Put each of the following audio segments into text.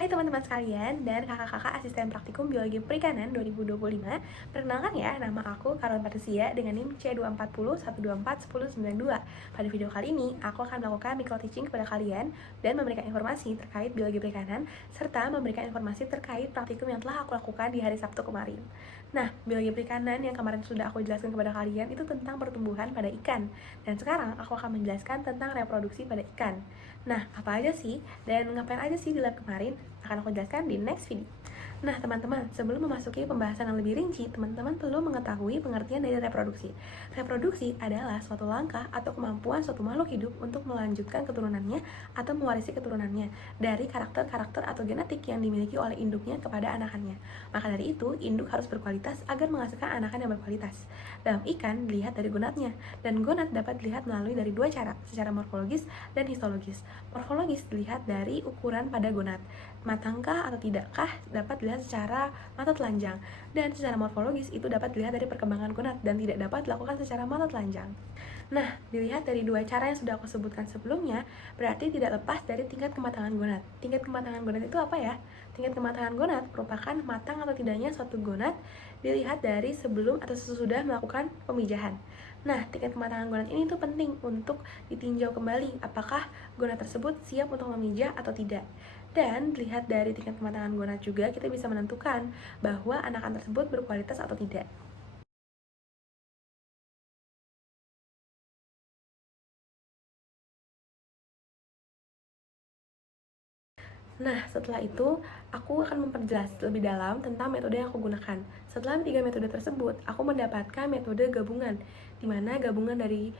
Hai teman-teman sekalian dan kakak-kakak asisten praktikum biologi perikanan 2025. Perkenalkan ya, nama aku Karol Patricia dengan NIM C2401241241092. Pada video kali ini, aku akan melakukan micro teaching kepada kalian dan memberikan informasi terkait biologi perikanan serta memberikan informasi terkait praktikum yang telah aku lakukan di hari Sabtu kemarin. Nah, biologi perikanan yang kemarin sudah aku jelaskan kepada kalian itu tentang pertumbuhan pada ikan. Dan sekarang aku akan menjelaskan tentang reproduksi pada ikan. Nah, apa aja sih dan ngapain aja sih di lab kemarin? Akan aku jelaskan di next video. Nah, teman-teman, sebelum memasuki pembahasan yang lebih rinci, teman-teman perlu mengetahui pengertian dari reproduksi. Reproduksi adalah suatu langkah atau kemampuan suatu makhluk hidup untuk melanjutkan keturunannya atau mewarisi keturunannya dari karakter-karakter atau genetik yang dimiliki oleh induknya kepada anakannya. Maka dari itu, induk harus berkualitas agar menghasilkan anakan yang berkualitas. Dalam ikan, dilihat dari gonadnya, dan gonad dapat dilihat melalui dari dua cara, secara morfologis dan histologis. Morfologis dilihat dari ukuran pada gonad. Matangkah atau tidakkah dapat dilihat secara mata telanjang, dan secara morfologis itu dapat dilihat dari perkembangan gonad dan tidak dapat dilakukan secara mata telanjang. Nah, dilihat dari dua cara yang sudah aku sebutkan sebelumnya, berarti tidak lepas dari tingkat kematangan gonad. Tingkat kematangan gonad itu apa ya? Tingkat kematangan gonad merupakan matang atau tidaknya suatu gonad dilihat dari sebelum atau sesudah melakukan pemijahan. Nah, tingkat kematangan gonad ini tuh penting untuk ditinjau kembali apakah gonad tersebut siap untuk memijah atau tidak. Dan dilihat dari tingkat kematangan gonad juga kita bisa menentukan bahwa anakan tersebut berkualitas atau tidak. Nah, setelah itu, aku akan memperjelas lebih dalam tentang metode yang aku gunakan. Setelah 3 metode tersebut, aku mendapatkan metode gabungan, di mana gabungan dari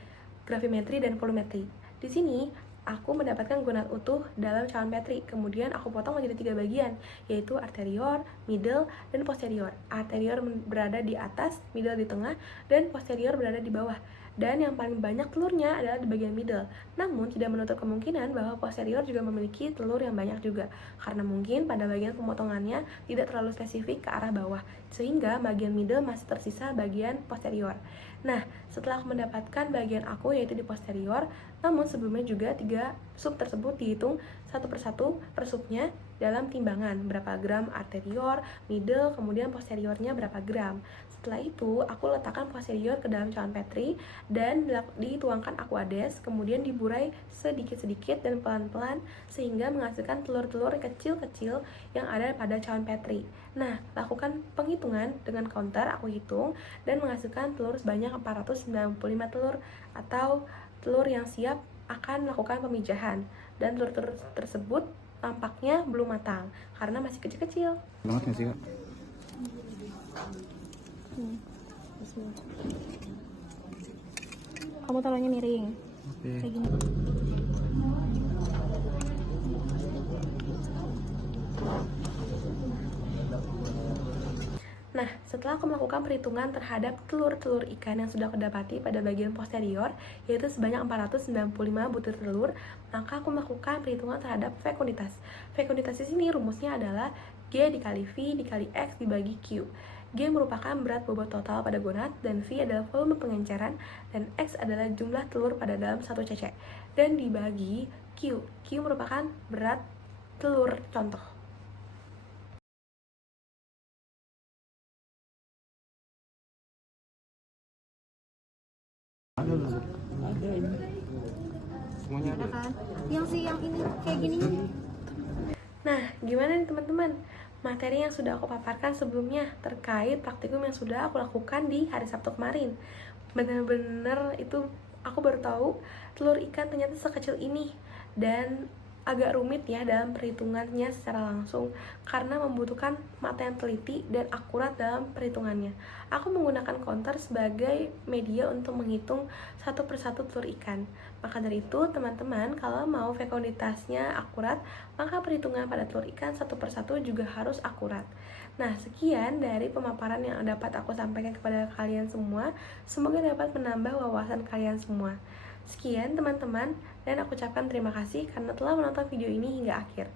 gravimetri dan volumetri. Di sini, aku mendapatkan gonad utuh dalam cawan petri, kemudian aku potong menjadi 3 bagian, yaitu anterior, middle, dan posterior. Anterior berada di atas, middle di tengah, dan posterior berada di bawah. Dan yang paling banyak telurnya adalah di bagian middle. Namun, tidak menutup kemungkinan bahwa posterior juga memiliki telur yang banyak juga, karena mungkin pada bagian pemotongannya tidak terlalu spesifik ke arah bawah, sehingga bagian middle masih tersisa bagian posterior. Nah, setelah aku mendapatkan bagian aku yaitu di posterior, namun sebelumnya juga 3 sub tersebut dihitung satu persatu per subnya dalam timbangan berapa gram anterior, middle, kemudian posteriornya berapa gram. Setelah itu, aku letakkan posterior ke dalam cawan petri dan dituangkan aquades, kemudian diburai sedikit-sedikit dan pelan-pelan sehingga menghasilkan telur-telur kecil-kecil yang ada pada cawan petri. Nah, lakukan penghitungan dengan counter, aku hitung dan menghasilkan telur sebanyak 495 telur atau telur yang siap akan melakukan pemijahan, dan telur-telur tersebut tampaknya belum matang karena masih kecil-kecil. Banget nggak sih, Kak? Kamu taruhnya miring Oke. kayak gini. Nah, setelah aku melakukan perhitungan terhadap telur-telur ikan yang sudah aku dapati pada bagian posterior, yaitu sebanyak 495 butir telur, maka aku melakukan perhitungan terhadap fekunditas. Fekunditas di sini rumusnya adalah G dikali V dikali X dibagi Q. G merupakan berat bobot total pada gonad, dan V adalah volume pengenceran, dan X adalah jumlah telur pada dalam satu cecek. Dan dibagi Q. Q merupakan berat telur contoh. Ada loh. Ada ini. Semuanya ada. Kan? Yang ini kayak gini. Nah, gimana nih teman-teman? Materi yang sudah aku paparkan sebelumnya terkait praktikum yang sudah aku lakukan di hari Sabtu kemarin. Bener-bener itu aku baru tahu telur ikan ternyata sekecil ini, dan agak rumit ya dalam perhitungannya secara langsung karena membutuhkan mata yang teliti dan akurat dalam perhitungannya. Aku menggunakan counter sebagai media untuk menghitung satu persatu telur ikan. Maka dari itu, teman-teman, kalau mau fekunditasnya akurat, maka perhitungan pada telur ikan satu persatu juga harus akurat. Nah, sekian dari pemaparan yang dapat aku sampaikan kepada kalian semua. Semoga dapat menambah wawasan kalian semua. Sekian teman-teman, dan aku ucapkan terima kasih karena telah menonton video ini hingga akhir.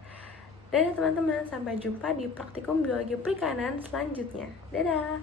Dadah teman-teman, sampai jumpa di praktikum biologi perikanan selanjutnya. Dadah!